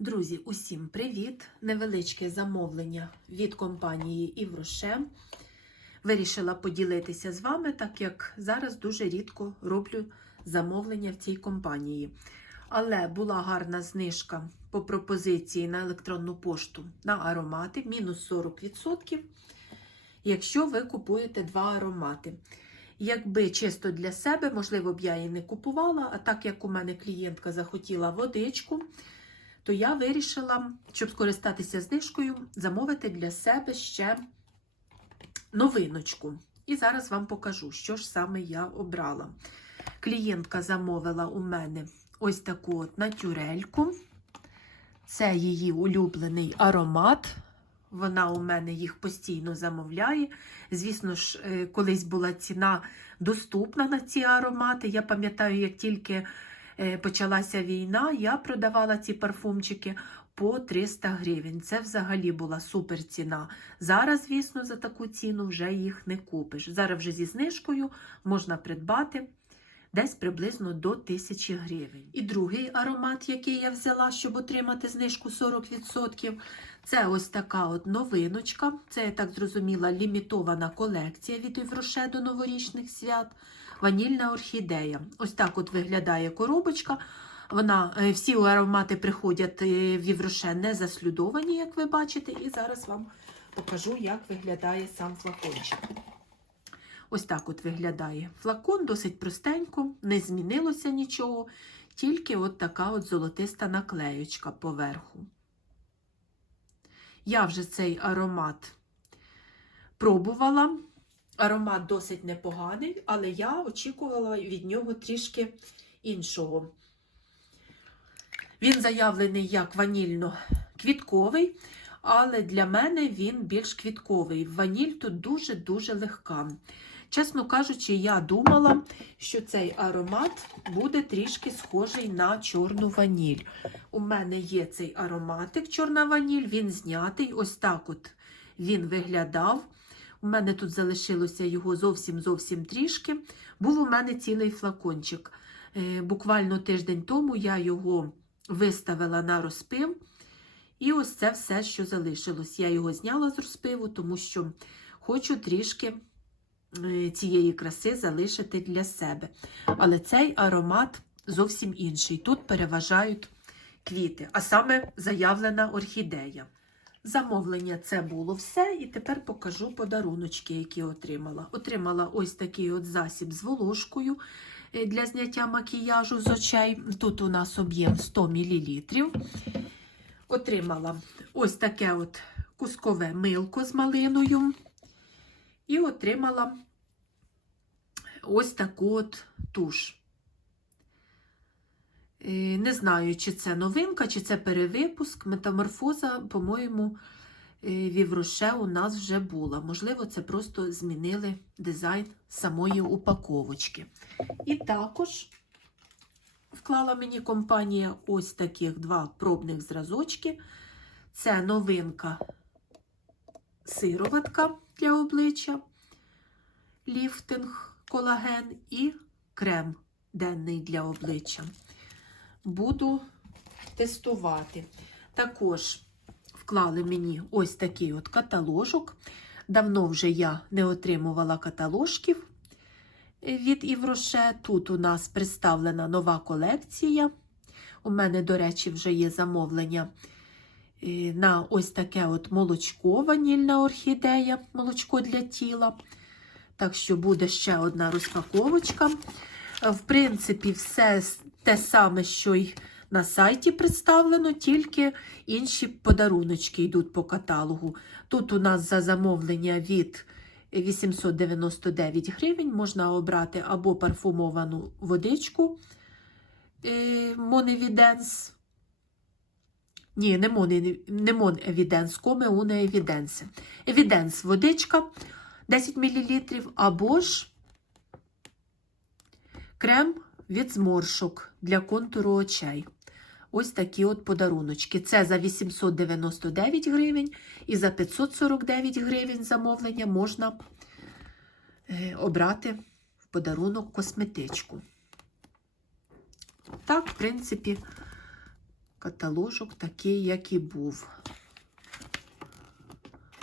Друзі, усім привіт! Невеличке замовлення від компанії Івроше. Вирішила поділитися з вами, так як зараз дуже рідко роблю замовлення в цій компанії. Але була гарна знижка по пропозиції на електронну пошту на аромати, мінус 40%, якщо ви купуєте два аромати. Якби чисто для себе, можливо б я її не купувала, а так як у мене клієнтка захотіла водичку, то я вирішила, щоб скористатися знижкою, замовити для себе ще новиночку. І зараз вам покажу, що ж саме я обрала. Клієнтка замовила у мене ось таку от натюрельку. Це її улюблений аромат. Вона у мене їх постійно замовляє. Звісно ж, е, колись була ціна доступна на ці аромати. Я пам'ятаю, як тільки почалася війна, я продавала ці парфумчики по 300 гривень. Це взагалі була супер ціна. Зараз, звісно, за таку ціну вже їх не купиш. Зараз вже зі знижкою можна придбати десь приблизно до 1000 гривень. І другий аромат, який я взяла, щоб отримати знижку 40%, це ось така от новиночка. Це, я так зрозуміла, лімітована колекція від Івроше до новорічних свят. Ванільна орхідея. Ось так от виглядає коробочка. Вона, е, Всі аромати приходять е, в Євроше не заслюдовані, як ви бачите, і зараз вам покажу, як виглядає сам флакончик. Ось так от виглядає флакон, досить простенько, не змінилося нічого, тільки от така от золотиста наклеючка поверху. Я вже цей аромат пробувала. Аромат досить непоганий, але я очікувала від нього трішки іншого. Він заявлений як ванільно-квітковий, але для мене він більш квітковий. Ваніль тут дуже-дуже легка. Чесно кажучи, я думала, що цей аромат буде трішки схожий на чорну ваніль. У мене є цей ароматик чорна ваніль, він знятий. Ось так от він виглядав. У мене тут залишилося його зовсім-зовсім трішки. Був у мене цілий флакончик. Е, Буквально тиждень тому я його виставила на розпив. І ось це все, що залишилось. Я його зняла з розпиву, тому що хочу трішки е, цієї краси залишити для себе. Але цей аромат зовсім інший. Тут переважають квіти, а саме заявлена орхідея. Замовлення це було все, і тепер покажу подаруночки, які отримала. Отримала ось такий от засіб з волошкою е, для зняття макіяжу з очей. Тут у нас об'єм 100 мл. Отримала ось таке от кускове милко з малиною. І отримала ось таку от туш. Е, Не знаю, чи це новинка, чи це перевипуск. Метаморфоза, по-моєму, е, в Євроше у нас вже була. Можливо, це просто змінили дизайн самої упаковочки. І також вклала мені компанія ось таких два пробних зразочки. Це новинка сироватка для обличчя, ліфтинг, колаген і крем денний для обличчя. Буду тестувати. Також вклали мені ось такий от каталожок. Давно вже я не отримувала каталожків від Івроше. Тут у нас представлена нова колекція. У мене, до речі, вже є замовлення е, на ось таке от молочко, ванільна орхідея, молочко для тіла. Так що буде ще одна розпаковочка. В принципі, все те саме, що й на сайті представлено, тільки інші подаруночки йдуть по каталогу. Тут у нас за замовлення від 899 гривень можна обрати або парфумовану водичку Мон Евіденс. Ні, не Мон Евіденс, Коме Уне Евіденс. Евіденс водичка 10 мл, або ж крем від зморшок для контуру очей. Ось такі от подаруночки. Це за 899 гривень і за 549 гривень замовлення можна е, обрати в подарунок косметичку. Так, в принципі, Каталожок такий, як і був.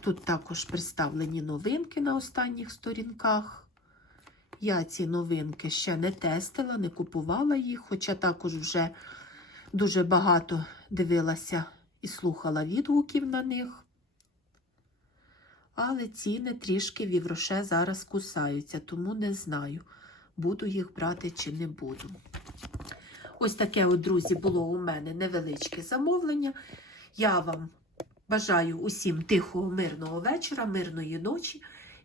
Тут також представлені новинки на останніх сторінках. Я ці новинки ще не тестила, не купувала їх, хоча також вже дуже багато дивилася і слухала відгуків на них. Але ціни трішки вівроше зараз кусаються, тому не знаю, буду їх брати чи не буду. Ось таке, от, друзі, було у мене невеличке замовлення. Я вам бажаю усім тихого, мирного вечора, мирної ночі